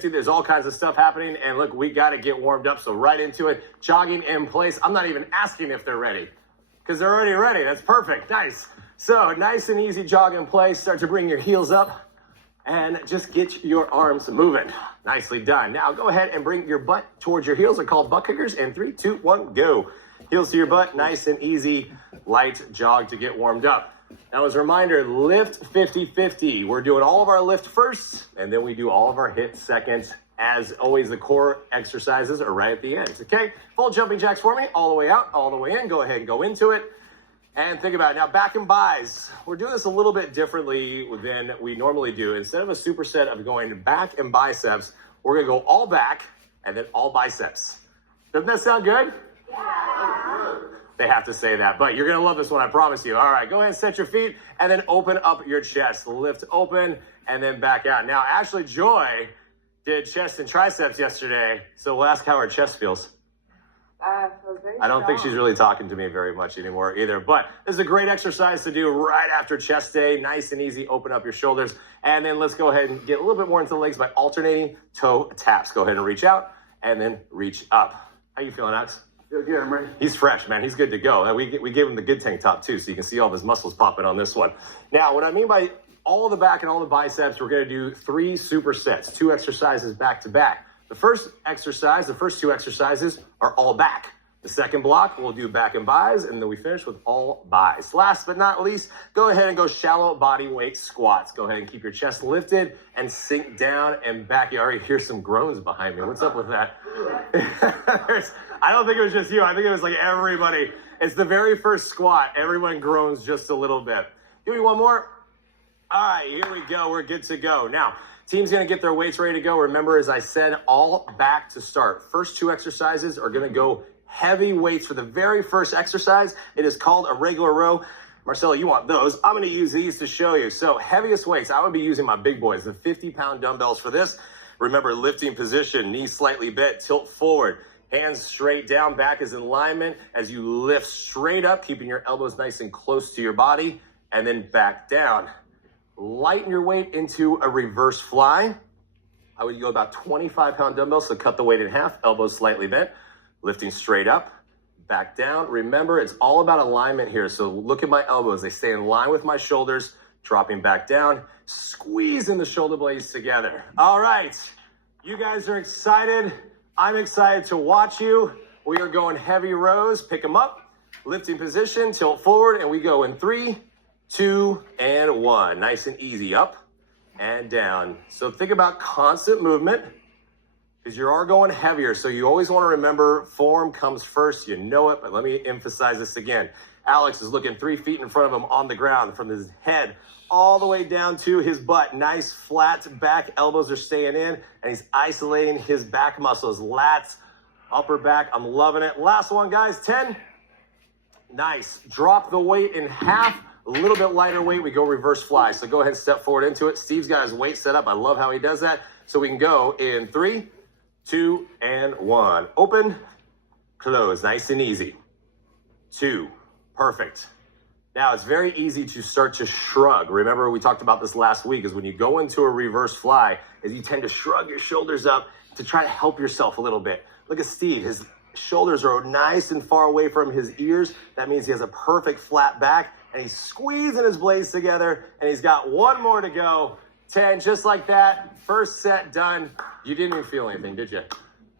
There's all kinds of stuff happening, and look, we got to get warmed up, so right into it. Jogging in place. I'm not even asking if they're ready, because they're already ready. That's perfect. Nice. So nice and easy jog in place. Start to bring your heels up, and just get your arms moving. Nicely done. Now go ahead and bring your butt towards your heels. They're called butt kickers. In 3, 2, 1, go. Heels to your butt. Nice and easy, light jog to get warmed up. Now, as a reminder, lift 50-50. We're doing all of our lift first, and then we do all of our HIIT second. As always, the core exercises are right at the end, okay? Full jumping jacks for me, all the way out, all the way in. Go ahead and go into it. And think about it. Now, back and bis. We're doing this a little bit differently than we normally do. Instead of a superset of going back and biceps, we're going to go all back and then all biceps. Doesn't that sound good? Yeah. They have to say that, but you're going to love this one, I promise you. All right, go ahead and set your feet and then open up your chest. Lift open and then back out. Now, Ashley Joy did chest and triceps yesterday, so we'll ask how her chest feels. Feels very I don't think strong. she's really talking to me very much anymore either, but this is a great exercise to do right after chest day. Nice and easy. Open up your shoulders, and then let's go ahead and get a little bit more into the legs by alternating toe taps. Go ahead and reach out and then reach up. How you feeling, Alex? Feel good, I'm ready. He's fresh, man. He's good to go. And we gave him the good tank top too, so you can see all of his muscles popping on this one. Now, what I mean by all the back and all the biceps, we're going to do 3 supersets, 2 exercises back to back. The first exercise, the first 2 exercises are all back. The second block, we'll do back and bis, and then we finish with all bis. Last but not least, go ahead and go shallow body weight squats. Go ahead and keep your chest lifted and sink down and back. You already hear some groans behind me. What's up with that? I don't think it was just you. I think it was like everybody. It's the very first squat. Everyone groans just a little bit. Give me one more. All right, here we go. We're good to go. Now, team's going to get their weights ready to go. Remember, as I said, all back to start. First 2 exercises are going to go heavy weights for the very first exercise. It is called a regular row. Marcella, you want those. I'm going to use these to show you. So heaviest weights, I would be using my big boys, the 50-pound dumbbells for this. Remember, lifting position, knees slightly bent, tilt forward. Hands straight down, back is in alignment as you lift straight up, keeping your elbows nice and close to your body, and then back down. Lighten your weight into a reverse fly. I would go about 25-pound dumbbells, so cut the weight in half, elbows slightly bent, lifting straight up, back down. Remember, it's all about alignment here, so look at my elbows. They stay in line with my shoulders, dropping back down, squeezing the shoulder blades together. All right, you guys are excited. I'm excited to watch you. We are going heavy rows. Pick them up, lifting position, tilt forward, and we go in 3, 2, and 1. Nice and easy, up and down. So think about constant movement because you are going heavier. So you always want to remember form comes first. You know it, but let me emphasize this again. Alex is looking 3 feet in front of him on the ground from his head all the way down to his butt. Nice flat back, elbows are staying in, and he's isolating his back muscles, lats, upper back. I'm loving it. Last one, guys, 10. Nice. Drop the weight in half, a little bit lighter weight. We go reverse fly. So go ahead and step forward into it. Steve's got his weight set up. I love how he does that. So we can go in 3, 2, and 1. Open, close, nice and easy. 2, perfect. Now, it's very easy to start to shrug. Remember, we talked about this last week, is when you go into a reverse fly, is you tend to shrug your shoulders up to try to help yourself a little bit. Look at Steve. His shoulders are nice and far away from his ears. That means he has a perfect flat back, and he's squeezing his blades together, and he's got 1 more to go. 10, just like that. First set done. You didn't even feel anything, did you?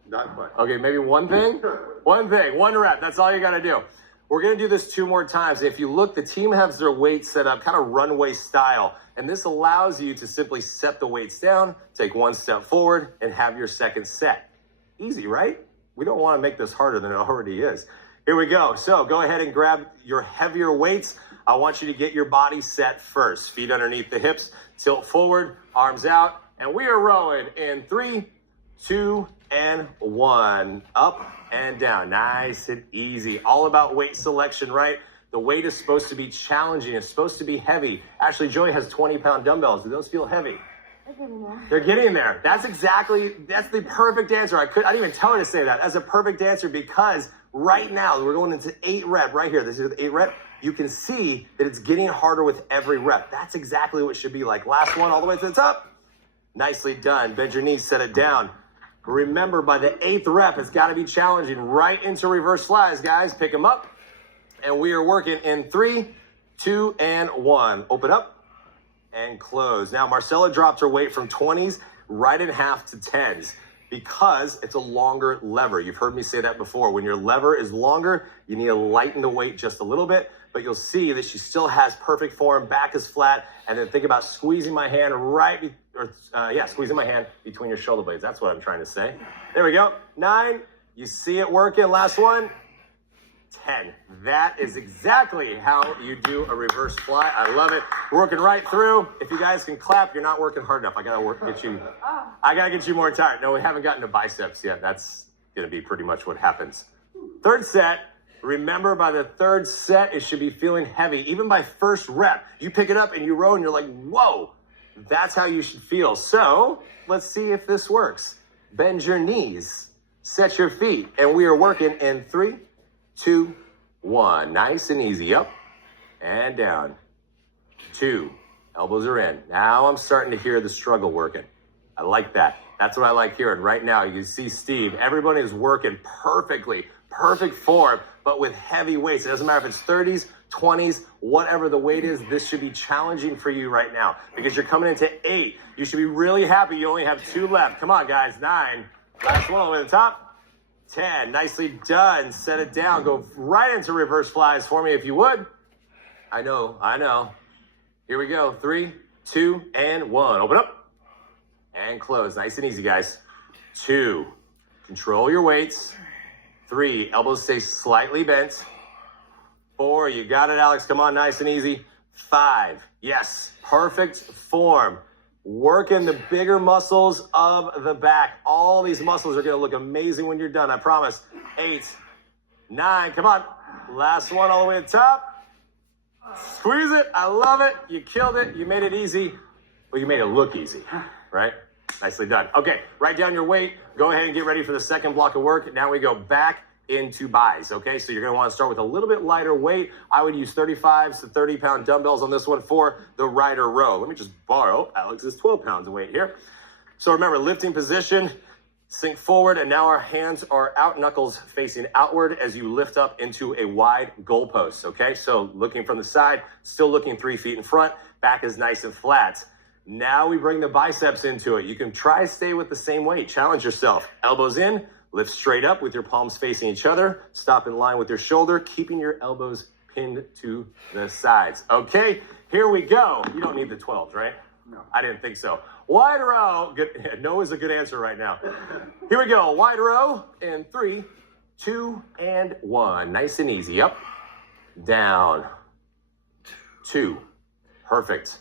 Not much. Okay, maybe one thing? One thing, 1 rep. That's all you got to do. We're going to do this 2 more times. If you look, the team has their weights set up kind of runway style. And this allows you to simply set the weights down, take 1 step forward, and have your second set. Easy, right? We don't want to make this harder than it already is. Here we go. So go ahead and grab your heavier weights. I want you to get your body set first. Feet underneath the hips, tilt forward, arms out. And we are rowing in 3, 2, and 1. Up and down. Nice and easy. All about weight selection, right? The weight is supposed to be challenging. It's supposed to be heavy. Ashley Joy has 20-pound dumbbells. Do those feel heavy? They're getting there. That's the perfect answer. I didn't even tell her to say that. That's a perfect answer because right now we're going into 8 rep right here. This is the 8 rep. You can see that it's getting harder with every rep. That's exactly what it should be like. Last one all the way to the top. Nicely done. Bend your knees, set it down. Remember, by the 8th rep, it's got to be challenging. Right into reverse flies, guys. Pick them up. And we are working in 3, 2, and 1. Open up and close. Now, Marcella dropped her weight from 20s right in half to 10s because it's a longer lever. You've heard me say that before. When your lever is longer, you need to lighten the weight just a little bit, but you'll see that she still has perfect form. Back is flat. And then think about squeezing my hand squeezing my hand between your shoulder blades. That's what I'm trying to say. There we go. 9. You see it working. Last one. 10. That is exactly how you do a reverse fly. I love it. Working right through. If you guys can clap, you're not working hard enough. I gotta get you more tired. No, we haven't gotten to biceps yet. That's gonna be pretty much what happens. 3rd set. Remember, by the 3rd set, it should be feeling heavy. Even by 1st rep, you pick it up and you row and you're like, whoa, that's how you should feel. So let's see if this works. Bend your knees, set your feet, and we are working in 3, 2, 1. Nice and easy. Up and down. 2. Elbows are in. Now I'm starting to hear the struggle working. I like that. That's what I like hearing right now. You see Steve. Everybody is working perfectly. Perfect form, but with heavy weights. It doesn't matter if it's 30s, 20s, whatever the weight is. This should be challenging for you right now because you're coming into 8. You should be really happy you only have 2 left. Come on, guys. 9. Last one all the way to the top. 10. Nicely done. Set it down. Go right into reverse flies for me if you would. I know. Here we go. 3, 2, and 1. Open up and close. Nice and easy, guys. 2. Control your weights. 3. Elbows stay slightly bent. 4. You got it, Alex. Come on, nice and easy. 5. Yes. Perfect form. Working the bigger muscles of the back. All these muscles are going to look amazing when you're done, I promise. 8, 9, come on. Last one all the way to the top. Squeeze it. I love it. You killed it. You made it easy. Well, you made it look easy, right? Nicely done. Okay, write down your weight. Go ahead and get ready for the second block of work. Now we go back into buys, okay? So you're going to want to start with a little bit lighter weight. I would use 35s to 30-pound dumbbells on this one for the rider row. Let me just borrow Alex's 12 pounds of weight here. So remember, lifting position, sink forward, and now our hands are out, knuckles facing outward as you lift up into a wide goalpost, okay? So looking from the side, still looking 3 feet in front, back is nice and flat. Now we bring the biceps into it. You can try to stay with the same weight. Challenge yourself. Elbows in, lift straight up with your palms facing each other. Stop in line with your shoulder, keeping your elbows pinned to the sides. Okay, here we go. You don't need the 12s, right? No. I didn't think so. Wide row. Good. No is a good answer right now. Here we go. Wide row in 3, 2, and 1. Nice and easy. Up, down. 2. Perfect.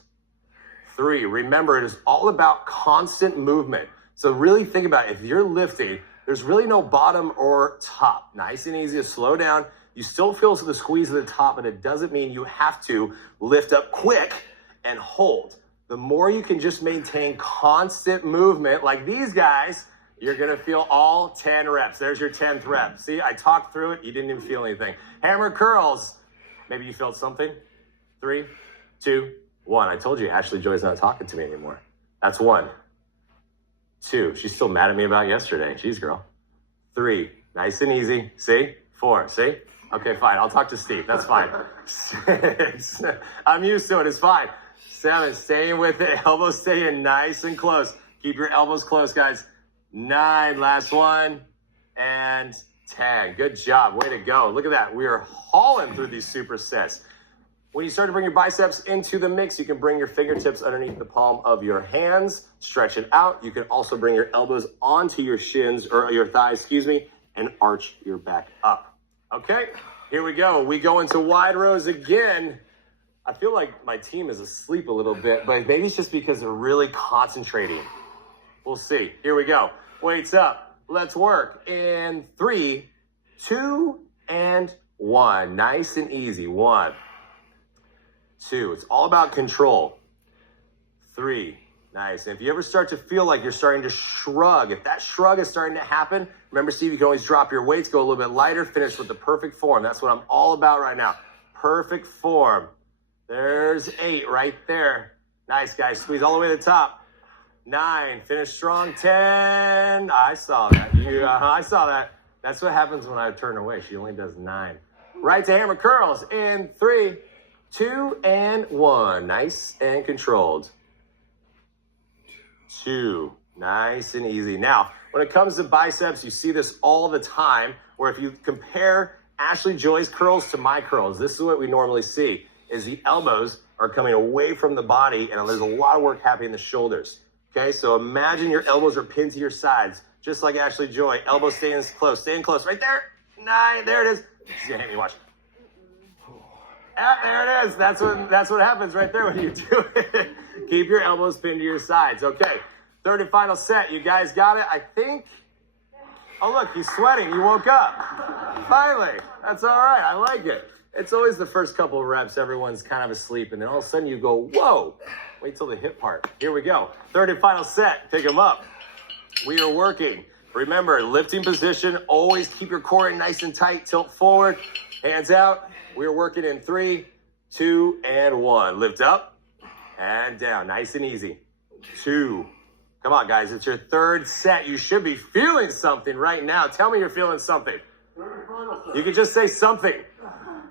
3. Remember, it is all about constant movement. So really think about it. If you're lifting, there's really no bottom or top. Nice and easy to slow down. You still feel the squeeze at the top, but it doesn't mean you have to lift up quick and hold. The more you can just maintain constant movement like these guys, you're going to feel all 10 reps. There's your 10th rep. See, I talked through it. You didn't even feel anything. Hammer curls. Maybe you felt something. 3, 2, 1. I told you Ashley Joy's not talking to me anymore. That's 1. 2. She's still mad at me about yesterday. Jeez, girl. 3. Nice and easy. See? 4. See? Okay, fine. I'll talk to Steve. That's fine. 6. I'm used to it. It's fine. 7. Staying with it. Elbows staying nice and close. Keep your elbows close, guys. 9. Last one. And 10. Good job. Way to go. Look at that. We are hauling through these supersets. When you start to bring your biceps into the mix, you can bring your fingertips underneath the palm of your hands, stretch it out. You can also bring your elbows onto your shins, or your thighs, and arch your back up. Okay, here we go. We go into wide rows again. I feel like my team is asleep a little bit, but maybe it's just because they're really concentrating. We'll see. Here we go. Weights up. Let's work. In 3, 2, and 1. Nice and easy. 1, 2. It's all about control. 3. Nice. And if you ever start to feel like you're starting to shrug, if that shrug is starting to happen, remember, Steve, you can always drop your weights, go a little bit lighter, finish with the perfect form. That's what I'm all about right now. Perfect form. There's 8 right there. Nice, guys. Squeeze all the way to the top. 9. Finish strong. 10. I saw that. I saw that. That's what happens when I turn away. She only does 9. Right to hammer curls in 3, 2, and 1. Nice and controlled. 2. Nice and easy. Now, when it comes to biceps, you see this all the time, where if you compare Ashley Joy's curls to my curls, this is what we normally see, is the elbows are coming away from the body, and there's a lot of work happening in the shoulders. Okay, so imagine your elbows are pinned to your sides, just like Ashley Joy. Elbows staying close, right there. 9, there it is. She's gonna hit me, watch. Ah, there it is. That's what happens right there when you do it. Keep your elbows pinned to your sides. Okay, third and final set. You guys got it, I think. Oh, look, he's sweating. He woke up. Finally. That's all right. I like it. It's always the first couple of reps. Everyone's kind of asleep, and then all of a sudden you go, whoa. Wait till the hip part. Here we go. Third and final set. Pick them up. We are working. Remember, lifting position. Always keep your core nice and tight. Tilt forward. Hands out. We are working in 3, 2, and 1. Lift up and down. Nice and easy. 2. Come on, guys. It's your third set. You should be feeling something right now. Tell me you're feeling something. You can just say something.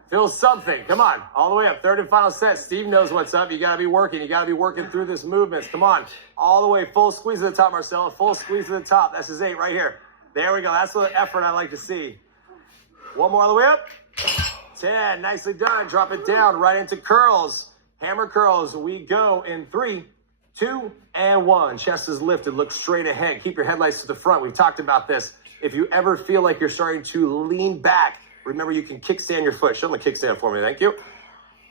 Feel something. Come on. All the way up. Third and final set. Steve knows what's up. You got to be working. You got to be working through this movements. Come on. All the way. Full squeeze to the top, Marcella. Full squeeze to the top. That's his 8 right here. There we go. That's the effort I like to see. One more all the way up. 10. Nicely done. Drop it down right into curls. Hammer curls. We go in 3, 2, and 1. Chest is lifted. Look straight ahead. Keep your headlights to the front. We've talked about this. If you ever feel like you're starting to lean back, remember you can kickstand your foot. Show them the kickstand for me. Thank you.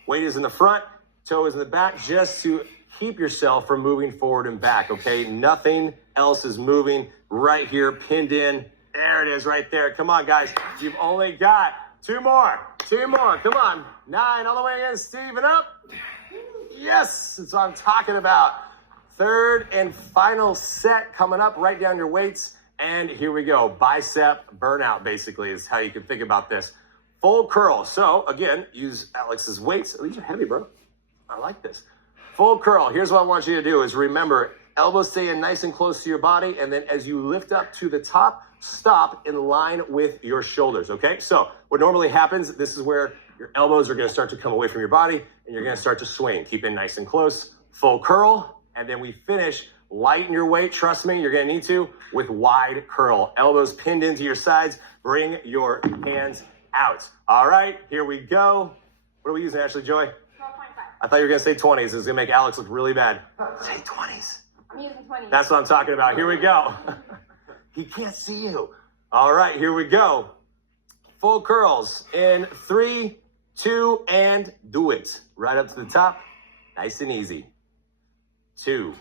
Weight is in the front. Toe is in the back, just to keep yourself from moving forward and back, okay? Nothing else is moving. Right here, pinned in. There it is right there. Come on, guys. You've only got 2 more. 2 more. Come on. 9 all the way in. Steve, and up. Yes, that's what I'm talking about. Third and final set coming up. Write down your weights. And here we go. Bicep burnout, basically, is how you can think about this. Full curl. So, again, use Alex's weights. These are heavy, bro. I like this. Full curl. Here's what I want you to do is remember, elbows stay in nice and close to your body. And then as you lift up to the top, stop in line with your shoulders, okay? So what normally happens, this is where your elbows are going to start to come away from your body, and you're going to start to swing. Keep it nice and close. Full curl. And then we finish. Lighten your weight, trust me, you're gonna need to, with wide curl. Elbows pinned into your sides, bring your hands out. All right, here we go. What are we using, Ashley Joy? 12.5. I thought you were gonna say 20s. It's gonna make Alex look really bad. Say 20s. I'm using 20. That's what I'm talking about. Here we go. He can't see you. All right, here we go. Full curls in 3, 2, and do it. Right up to the top, nice and easy. 2.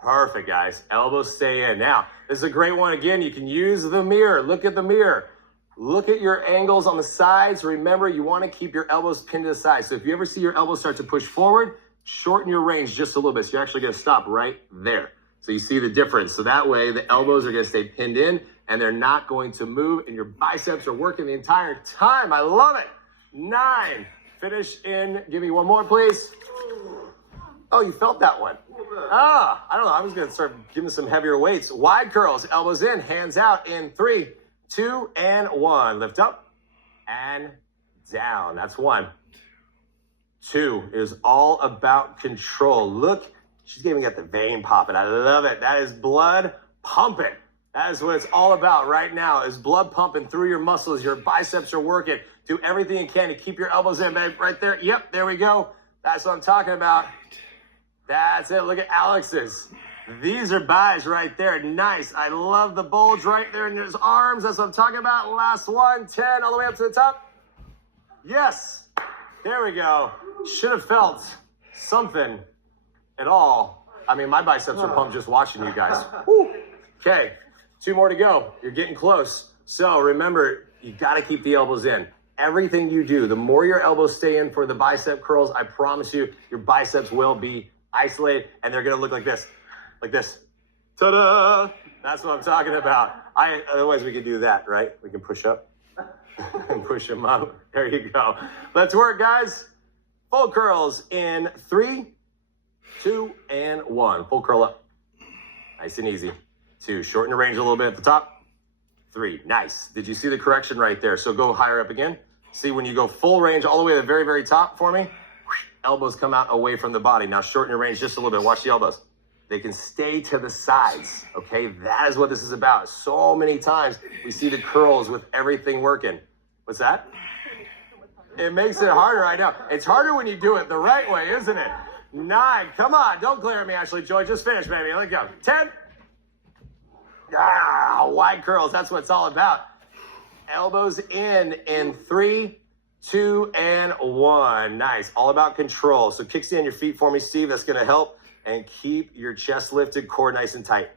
Perfect, guys. Elbows stay in. Now, this is a great one. Again, you can use the mirror. Look at the mirror. Look at your angles on the sides. Remember, you want to keep your elbows pinned to the side. So if you ever see your elbows start to push forward, shorten your range just a little bit. So you're actually going to stop right there. So you see the difference. So that way, the elbows are going to stay pinned in, and they're not going to move, and your biceps are working the entire time. I love it. 9. Finish in. Give me one more, please. Oh, you felt that one. I don't know. I was going to start giving some heavier weights. Wide curls, elbows in, hands out in 3, 2, and 1. Lift up and down. That's 1. 2 is all about control. Look, she's even got the vein popping. I love it. That is blood pumping. That is what it's all about right now, is blood pumping through your muscles. Your biceps are working. Do everything you can to keep your elbows in, babe. Right there. Yep, there we go. That's what I'm talking about. That's it. Look at Alex's. These are buys right there. Nice. I love the bulge right there in his arms. That's what I'm talking about. Last one. 10 all the way up to the top. Yes. There we go. Should have felt something at all. I mean, my biceps are pumped just watching you guys. Woo. Okay. 2 more to go. You're getting close. So remember, you got to keep the elbows in. Everything you do, the more your elbows stay in for the bicep curls, I promise you, your biceps will be isolated, and they're going to look like this. Like this. Ta-da! That's what I'm talking about. Otherwise, we can do that, right? We can push up and push them up. There you go. Let's work, guys. Full curls in 3, 2, and 1. Full curl up. Nice and easy. 2, shorten the range a little bit at the top. 3, nice. Did you see the correction right there? So go higher up again. See, when you go full range all the way to the very, very top for me, elbows come out away from the body. Now shorten your range just a little bit. Watch the elbows. They can stay to the sides, okay? That is what this is about. So many times we see the curls with everything working. What's that? It makes it harder, I know. It's harder when you do it the right way, isn't it? 9, come on. Don't glare at me, Ashley Joy. Just finish, baby. Let go. 10. Wide curls. That's what it's all about. Elbows in 3, 2, and 1. Nice. All about control. So kickstand your feet for me, Steve. That's going to help. And keep your chest lifted, core nice and tight.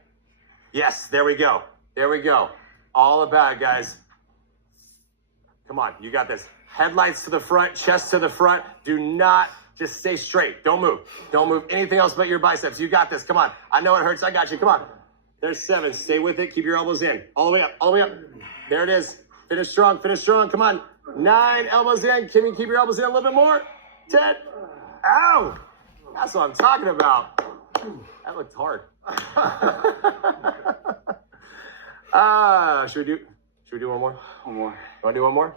Yes, there we go. There we go. All about it, guys. Come on, you got this. Headlights to the front, chest to the front. Do not just stay straight. Don't move. Don't move anything else but your biceps. You got this. Come on. I know it hurts. I got you. Come on. There's 7. Stay with it. Keep your elbows in. All the way up. All the way up. There it is. Finish strong. Finish strong. Come on. 9, elbows in. Can you keep your elbows in a little bit more? 10. Ow. That's what I'm talking about. That looked hard. Should we do one more? One more. Want to do one more?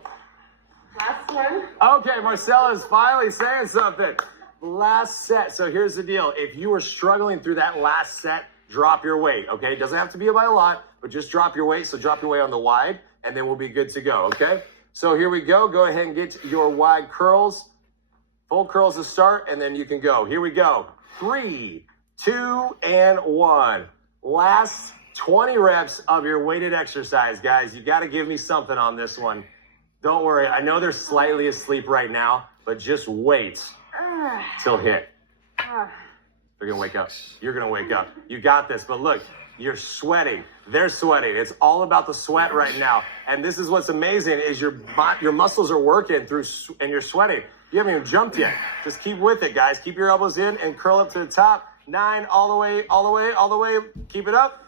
Last one. Okay, Marcella's finally saying something. Last set. So here's the deal. If you were struggling through that last set, drop your weight, okay? It doesn't have to be by a lot, but just drop your weight. So drop your weight on the wide, and then we'll be good to go, okay? So here we go. Go ahead and get your wide curls. Full curls to start, and then you can go. Here we go. 3, 2, and 1. Last 20 reps of your weighted exercise, guys. You got to give me something on this one. Don't worry. I know they're slightly asleep right now, but just wait till hit. They're going to wake up. You're going to wake up. You got this. But look, you're sweating. They're sweating. It's all about the sweat right now. And this is what's amazing is your muscles are working through, and you're sweating. You haven't even jumped yet. Just keep with it, guys. Keep your elbows in and curl up to the top. 9, all the way, all the way, all the way. Keep it up.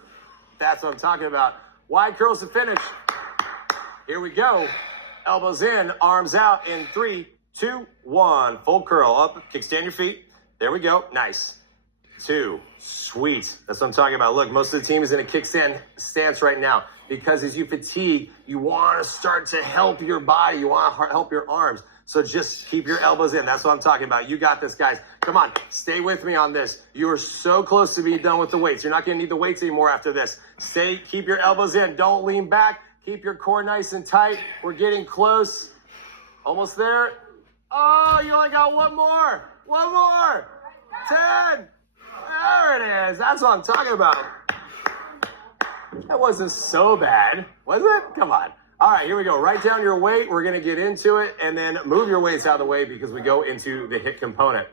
That's what I'm talking about. Wide curls to finish. Here we go. Elbows in, arms out in 3, 2, 1. Full curl up. Kickstand your feet. There we go. Nice. 2. Sweet. That's what I'm talking about. Look, most of the team is in a kickstand stance right now because as you fatigue, you want to start to help your body. You want to help your arms. So just keep your elbows in. That's what I'm talking about. You got this, guys. Come on. Stay with me on this. You are so close to being done with the weights. You're not going to need the weights anymore after this. Keep your elbows in. Don't lean back. Keep your core nice and tight. We're getting close. Almost there. Oh, you only got one more. One more. 10. There it is. That's what I'm talking about. That wasn't so bad, was it? Come on. All right, here we go. Write down your weight. We're going to get into it, and then move your weights out of the way because we go into the HIIT component.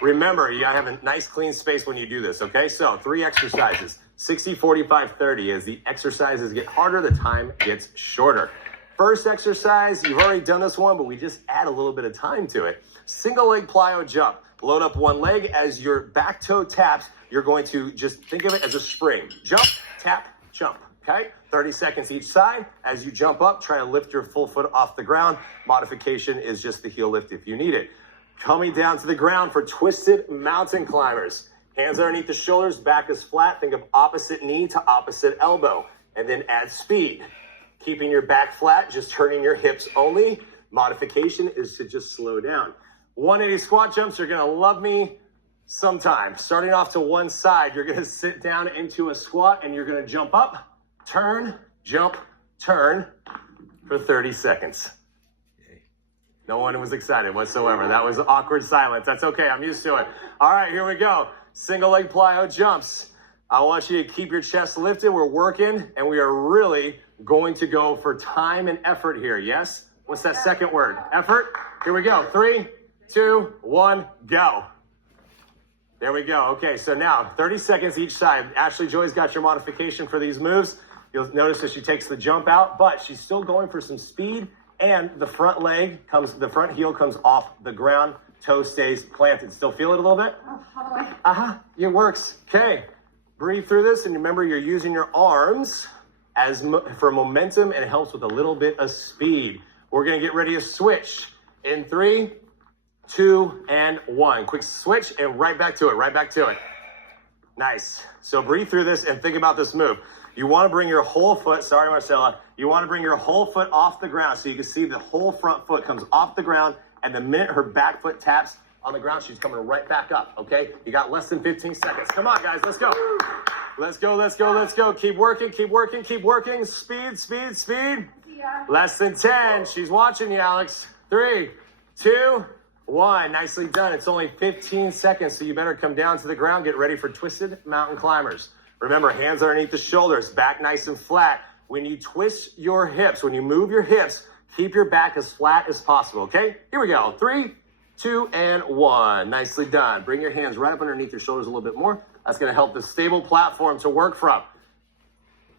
Remember, you got to have a nice clean space when you do this, okay? So 3 exercises, 60, 45, 30. As the exercises get harder, the time gets shorter. First exercise, you've already done this one, but we just add a little bit of time to it. Single leg plyo jump. Load up one leg. As your back toe taps, you're going to just think of it as a spring. Jump, tap, jump. Okay, 30 seconds each side. As you jump up, try to lift your full foot off the ground. Modification is just the heel lift if you need it. Coming down to the ground for twisted mountain climbers. Hands underneath the shoulders, back is flat. Think of opposite knee to opposite elbow. And then add speed. Keeping your back flat, just turning your hips only. Modification is to just slow down. 180 squat jumps, you're gonna love me sometime. Starting off to one side, you're gonna sit down into a squat and you're gonna jump up. Turn, jump, turn for 30 seconds. No one was excited whatsoever. That was awkward silence. That's okay. I'm used to it. All right, here we go. Single leg plyo jumps. I want you to keep your chest lifted. We're working, and we are really going to go for time and effort here. Yes? What's that second word? Effort. Here we go. 3, 2, 1, go. There we go. Okay, so now 30 seconds each side. Ashley Joy's got your modification for these moves. You'll notice that she takes the jump out, but she's still going for some speed, and the front heel comes off the ground, toe stays planted. Still feel it a little bit? It works. Okay, breathe through this, and remember you're using your arms for momentum, and it helps with a little bit of speed. We're gonna get ready to switch in 3, 2, and 1. Quick switch, and right back to it, right back to it. Nice. So breathe through this and think about this move. You want to bring your whole foot, sorry Marcella, you want to bring your whole foot off the ground so you can see the whole front foot comes off the ground, and the minute her back foot taps on the ground, she's coming right back up, okay? You got less than 15 seconds. Come on, guys, let's go. Let's go, let's go, let's go. Keep working, keep working, keep working. Speed, speed, speed. Yeah. Less than 10. She's watching you, Alex. 3, 2, 1. Nicely done. It's only 15 seconds, so you better come down to the ground. Get ready for twisted mountain climbers. Remember, hands underneath the shoulders, back nice and flat. When you twist your hips, when you move your hips, keep your back as flat as possible, okay? Here we go. 3, 2, and 1. Nicely done. Bring your hands right up underneath your shoulders a little bit more. That's going to help the stable platform to work from.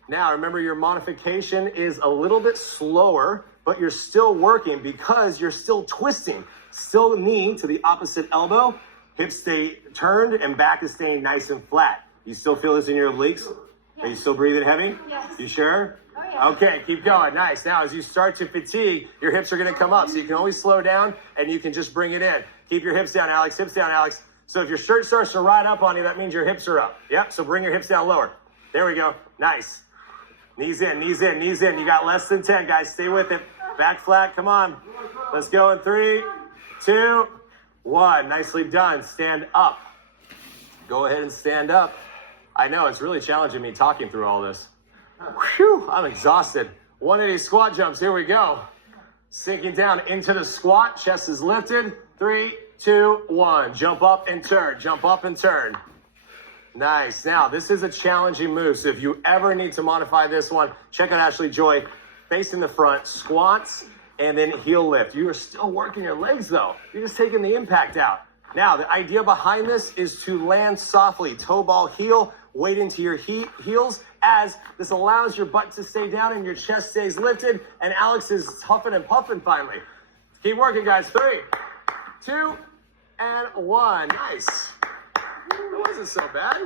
Now, remember, your modification is a little bit slower, but you're still working because you're still twisting. Still knee to the opposite elbow. Hips stay turned and back is staying nice and flat. You still feel this in your obliques? Yes. Are you still breathing heavy? Yes. You sure? Oh, yeah. Okay, keep going. Nice. Now, as you start to fatigue, your hips are going to come up. So you can always slow down and you can just bring it in. Keep your hips down, Alex. Hips down, Alex. So if your shirt starts to ride up on you, that means your hips are up. Yep, so bring your hips down lower. There we go. Nice. Knees in, knees in, knees in. You got less than 10, guys. Stay with it. Back flat. Come on. Let's go in 3, 2, 1. Nicely done. Stand up. Go ahead and stand up. I know, it's really challenging me talking through all this. Whew, I'm exhausted. 180 squat jumps. Here we go. Sinking down into the squat. Chest is lifted. 3, 2, 1. Jump up and turn. Jump up and turn. Nice. Now, this is a challenging move. So if you ever need to modify this one, check out Ashley Joy. Face in the front, squats, and then heel lift. You are still working your legs, though. You're just taking the impact out. Now, the idea behind this is to land softly. Toe ball heel. Weight into your heels as this allows your butt to stay down and your chest stays lifted. And Alex is huffing and puffing finally. Keep working, guys. 3, 2, and 1. Nice. It wasn't so bad.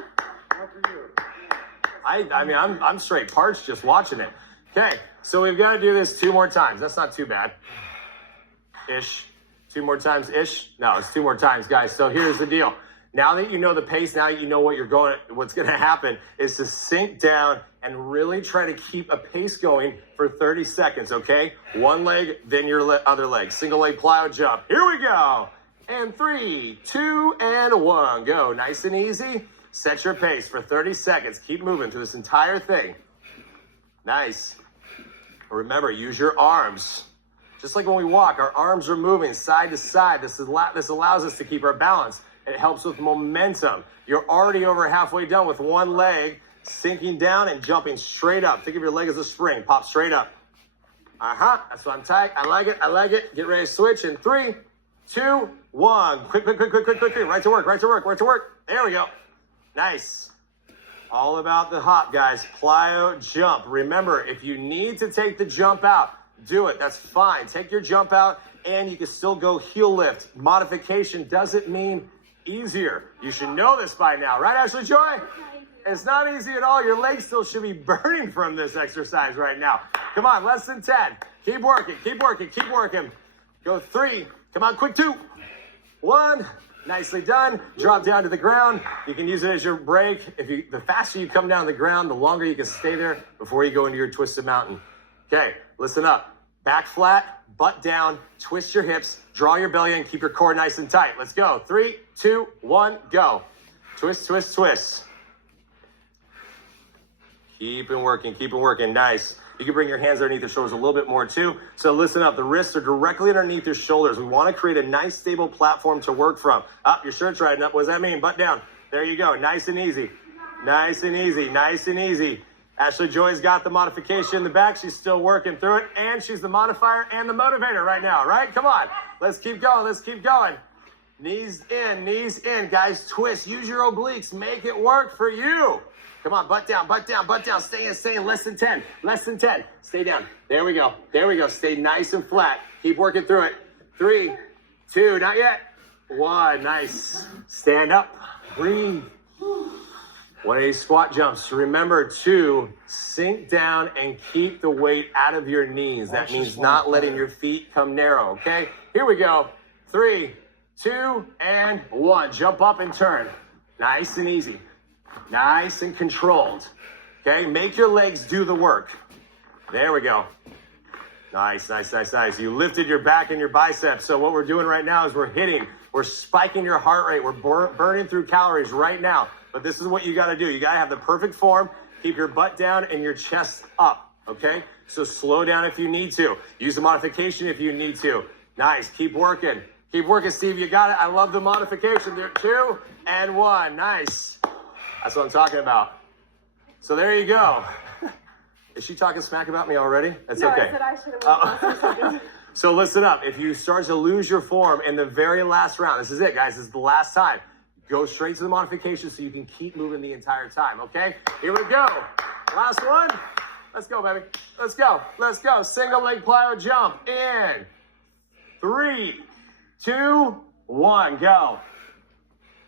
I mean, I'm straight parched just watching it. Okay, so we've got to do this 2 more times. That's not too bad. Ish. 2 more times ish. No, it's 2 more times, guys. So here's the deal. Now that you know the pace, now that you know what's going to happen is to sink down and really try to keep a pace going for 30 seconds, okay? One leg, then your other leg. Single leg plyo jump. Here we go. And 3, 2, and 1. Go. Nice and easy. Set your pace for 30 seconds. Keep moving through this entire thing. Nice. Remember, use your arms. Just like when we walk, our arms are moving side to side. This allows us to keep our balance. It helps with momentum. You're already over halfway done with one leg, sinking down and jumping straight up. Think of your leg as a spring. Pop straight up. That's what I'm tight. I like it. I like it. Get ready to switch in 3, 2, 1. Quick. Right to work, right to work, right to work. There we go. Nice. All about the hop, guys. Plyo jump. Remember, if you need to take the jump out, do it. That's fine. Take your jump out and you can still go heel lift. Modification doesn't mean easier. You should know this by now, right, Ashley Joy? It's not easy at all. Your legs still should be burning from this exercise right now. Come on, less than 10. Keep working, keep working, keep working. Go 3. Come on, quick 2, 1. Nicely done. Drop down to the ground. You can use it as your break. The faster you come down to the ground, the longer you can stay there before you go into your twisted mountain. Okay, listen up. Back flat, butt down, twist your hips, draw your belly in, keep your core nice and tight. Let's go. 3, 2, 1, go. Twist, twist, twist. Keep it working. Nice. You can bring your hands underneath your shoulders a little bit more too. So listen up. The wrists are directly underneath your shoulders. We want to create a nice stable platform to work from. Up, your shirt's riding up. What does that mean? Butt down. There you go. Nice and easy. Nice and easy. Nice and easy. Ashley Joy's got the modification in the back. She's still working through it. And she's the modifier and the motivator right now, right? Come on. Let's keep going. Let's keep going. Knees in, knees in. Guys, twist. Use your obliques. Make it work for you. Come on, butt down, butt down, butt down. Stay in, less than 10, less than 10. Stay down. There we go. There we go. Stay nice and flat. Keep working through it. 3, 2, not yet. 1, nice. Stand up. Breathe. 180 squat jumps. Remember to sink down and keep the weight out of your knees. That means not letting your feet come narrow, okay? Here we go. 3, 2, and 1. Jump up and turn. Nice and easy. Nice and controlled. Okay, make your legs do the work. There we go. Nice, nice, nice, nice. You lifted your back and your biceps. So what we're doing right now is we're spiking your heart rate. We're burning through calories right now. But this is what you got to do. You got to have the perfect form. Keep your butt down and your chest up, okay? So slow down if you need to. Use a modification if you need to. Nice, keep working. Keep working, Steve, you got it. I love the modification there. 2 and 1, nice. That's what I'm talking about. So there you go. Is she talking smack about me already? That's no, okay. I said I should have went for a second. So listen up. If you start to lose your form in the very last round, this is it, guys. This is the last time. Go straight to the modification so you can keep moving the entire time, okay? Here we go. Last one. Let's go, baby. Let's go. Let's go. Single leg plyo jump. In 3, 2, 1. Go.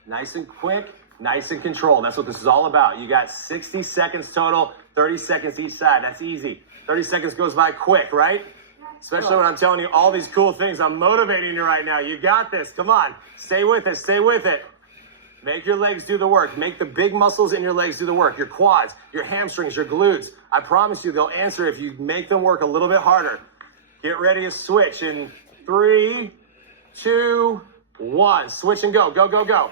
Nice and quick. Nice and controlled. That's what this is all about. You got 60 seconds total, 30 seconds each side. That's easy. 30 seconds goes by quick, right? Especially when I'm telling you all these cool things. I'm motivating you right now. You got this. Come on. Stay with it. Stay with it. Make your legs do the work. Make the big muscles in your legs do the work. Your quads, your hamstrings, your glutes. I promise you they'll answer if you make them work a little bit harder. Get ready to switch in 3, 2, 1. Switch and go. Go, go, go.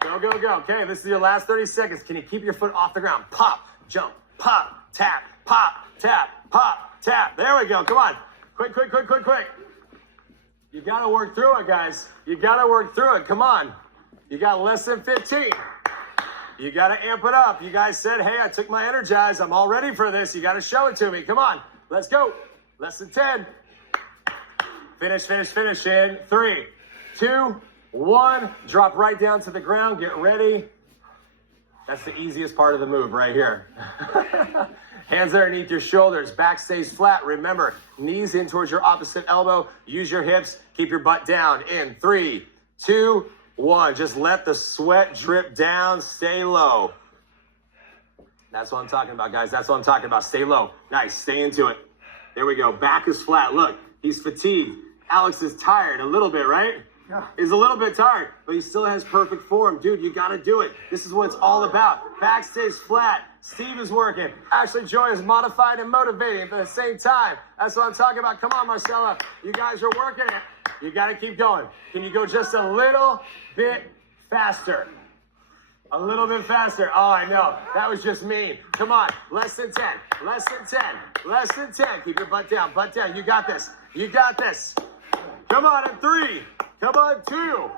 Go, go, go. Okay, this is your last 30 seconds. Can you keep your foot off the ground? Pop, jump, pop, tap, pop, tap, pop, tap. There we go. Come on. Quick, quick, quick, quick, quick. You got to work through it, guys. You got to work through it. Come on. You got less than 15. You got to amp it up. You guys said, hey, I took my Energize. I'm all ready for this. You got to show it to me. Come on. Let's go. Less than 10. Finish, finish, finish in 3, 2, 1. Drop right down to the ground. Get ready. That's the easiest part of the move right here. Hands underneath your shoulders. Back stays flat. Remember, knees in towards your opposite elbow. Use your hips. Keep your butt down in 3, 2, 1. Just let the sweat drip down. Stay low. That's what I'm talking about, guys. That's what I'm talking about. Stay low. Nice. Stay into it. There we go. Back is flat. Look, he's fatigued. Alex is tired a little bit, right? Yeah. He's a little bit tired, but he still has perfect form. Dude, you got to do it. This is what it's all about. Back stays flat. Steve is working. Ashley Joy is modified and motivating at the same time. That's what I'm talking about. Come on, Marcella. You guys are working it. You got to keep going. Can you go just a little bit faster? A little bit faster. Oh, I know. That was just mean. Come on. Less than 10. Less than 10. Less than 10. Keep your butt down. Butt down. You got this. You got this. Come on in 3. Come on, 2,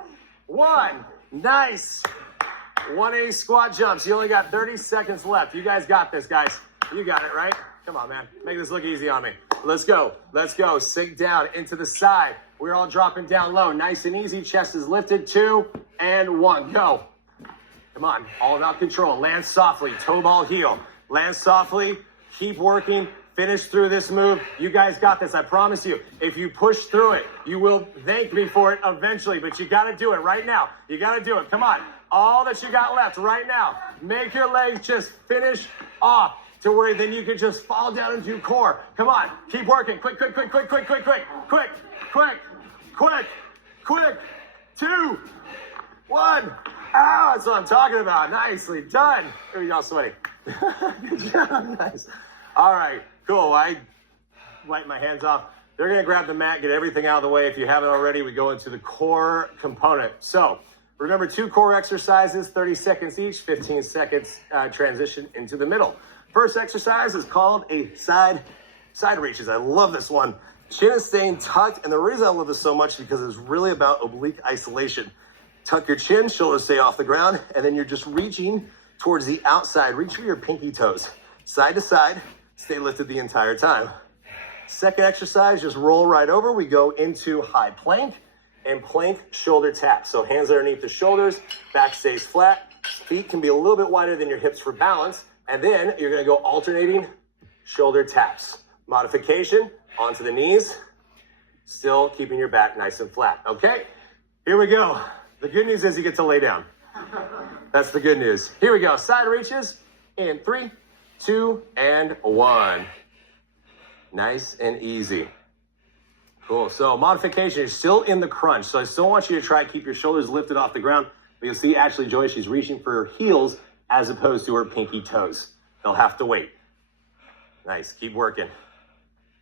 1. Nice. 180 squat jumps. You only got 30 seconds left. You guys got this, guys. You got it, right? Come on, man. Make this look easy on me. Let's go. Let's go. Sink down into the side. We're all dropping down low. Nice and easy. Chest is lifted. 2 and 1. Go. Come on. All about control. Land softly. Toe ball heel. Land softly. Keep working. Finish through this move. You guys got this. I promise you. If you push through it, you will thank me for it eventually. But you got to do it right now. You got to do it. Come on. All that you got left right now. Make your legs just finish off to where then you can just fall down into your core. Come on. Keep working. Quick, quick, quick, quick, quick, quick, quick, quick, quick, quick, quick. 2, 1. Ah, that's what I'm talking about. Nicely done. Here we go, sweaty. Good job. Nice. All right. Cool. I wipe my hands off. They're going to grab the mat, get everything out of the way. If you haven't already, we go into the core component. So remember 2 core exercises, 30 seconds each, 15 seconds transition into the middle. First exercise is called a side reaches. I love this one. Chin is staying tucked. And the reason I love this so much is because it's really about oblique isolation. Tuck your chin, shoulders stay off the ground. And then you're just reaching towards the outside. Reach for your pinky toes. Side to side. Stay lifted the entire time. Second exercise, just roll right over. We go into high plank and plank shoulder tap. So hands underneath the shoulders, back stays flat. Feet can be a little bit wider than your hips for balance. And then you're going to go alternating shoulder taps. Modification, onto the knees, still keeping your back nice and flat. Okay, here we go. The good news is you get to lay down. That's the good news. Here we go. Side reaches in 3, 2, and 1. Nice and easy. Cool. So modification, you're still in the crunch. So I still want you to try to keep your shoulders lifted off the ground. But you'll see Ashley Joy, she's reaching for her heels as opposed to her pinky toes. They'll have to wait. Nice, keep working.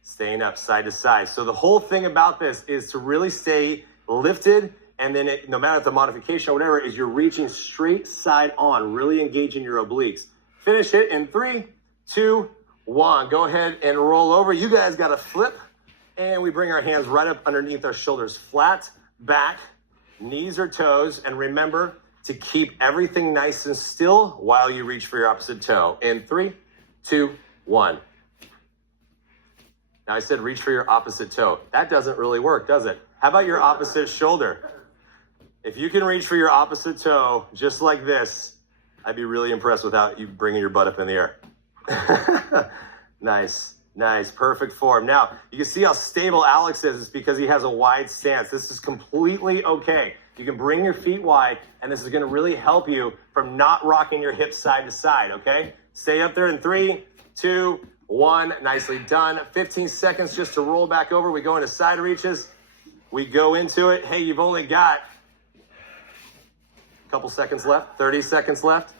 Staying up side to side. So the whole thing about this is to really stay lifted, and then no matter if the modification or whatever, is you're reaching straight side on, really engaging your obliques. Finish it in 3, 2, 1. Go ahead and roll over. You guys got to flip, and we bring our hands right up underneath our shoulders, flat back, knees or toes, and remember to keep everything nice and still while you reach for your opposite toe. In 3, 2, 1. Now I said reach for your opposite toe. That doesn't really work, does it? How about your opposite shoulder? If you can reach for your opposite toe just like this, I'd be really impressed without you bringing your butt up in the air. Nice, nice, perfect form. Now, you can see how stable Alex is. It's because he has a wide stance. This is completely okay. You can bring your feet wide, and this is gonna really help you from not rocking your hips side to side, okay? Stay up there in 3, 2, 1, nicely done. 15 seconds just to roll back over. We go into side reaches. We go into it. Hey, you've only got a couple seconds left, 30 seconds left.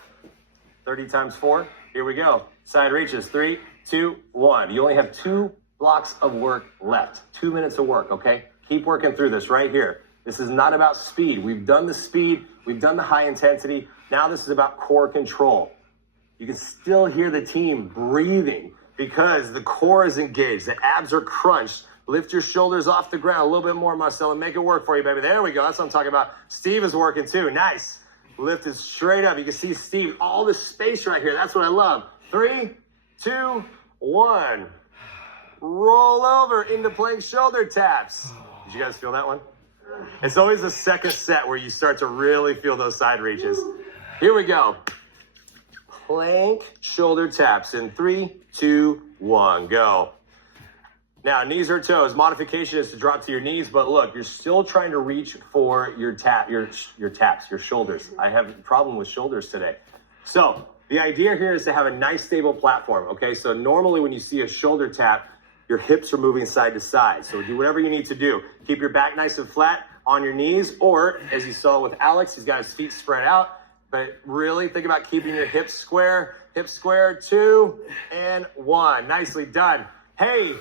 30 times 4. Here we go. Side reaches, 3, 2, 1. You only have 2 blocks of work left. 2 minutes of work, okay? Keep working through this right here. This is not about speed. We've done the speed. We've done the high intensity. Now this is about core control. You can still hear the team breathing because the core is engaged. The abs are crunched. Lift your shoulders off the ground. A little bit more, Marcelo. And make it work for you, baby. There we go. That's what I'm talking about. Steve is working too. Nice. Lift it straight up. You can see Steve, all the space right here. That's what I love. 3, 2, 1. Roll over into plank shoulder taps. Did you guys feel that one? It's always the second set where you start to really feel those side reaches. Here we go. Plank shoulder taps in 3, 2, 1. Go. Now, knees or toes. Modification is to drop to your knees, but look, you're still trying to reach for your taps, your shoulders. I have a problem with shoulders today. So the idea here is to have a nice stable platform, okay? So normally when you see a shoulder tap, your hips are moving side to side. So do whatever you need to do. Keep your back nice and flat on your knees, or as you saw with Alex, he's got his feet spread out, but really think about keeping your hips square. Hips square, 2 and 1. Nicely done. Hey,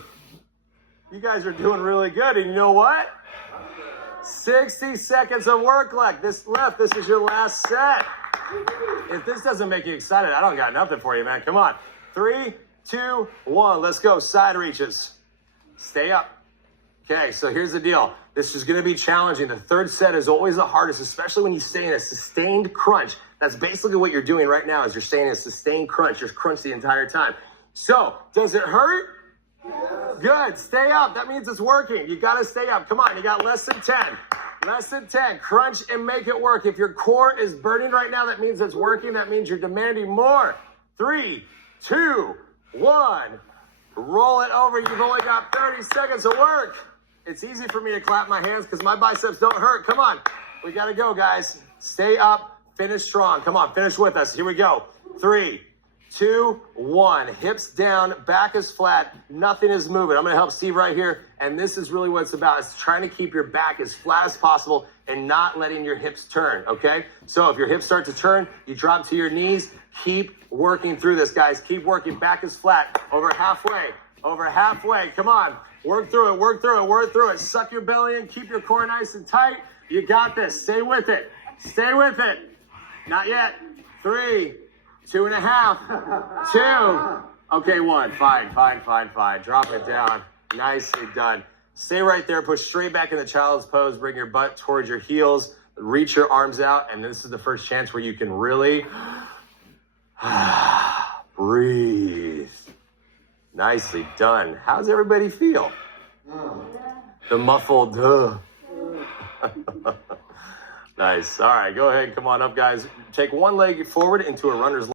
you guys are doing really good. And you know what? 60 seconds of work left. This is your last set. If this doesn't make you excited, I don't got nothing for you, man. Come on. 3, 2, 1. Let's go. Side reaches. Stay up. Okay, so here's the deal. This is going to be challenging. The third set is always the hardest, especially when you stay in a sustained crunch. That's basically what you're doing right now is you're staying in a sustained crunch. Just crunch the entire time. So, does it hurt? Good. Stay up. That means it's working. You got to stay up. Come on. You got less than 10. Less than 10. Crunch and make it work. If your core is burning right now, that means it's working. That means you're demanding more. 3, 2, 1. Roll it over. You've only got 30 seconds of work. It's easy for me to clap my hands because my biceps don't hurt. Come on. We got to go, guys. Stay up. Finish strong. Come on. Finish with us. Here we go. 3, 2, 1. Hips down, back is flat, nothing is moving. I'm going to help Steve right here, and this is really what it's about. It's trying to keep your back as flat as possible and not letting your hips turn, okay? So if your hips start to turn, you drop to your knees. Keep working through this, guys. Keep working. Back is flat. Over halfway. Over halfway. Come on. Work through it. Work through it. Work through it. Suck your belly in. Keep your core nice and tight. You got this. Stay with it. Stay with it. Not yet. 3, 2.5, 2. Okay, 1. Fine. Drop it down. Nicely done. Stay right there. Push straight back in the child's pose. Bring your butt towards your heels. Reach your arms out. And this is the first chance where you can really breathe. Nicely done. How's everybody feel? The muffled. Nice. All right, go ahead. Come on up, guys. Take one leg forward into a runner's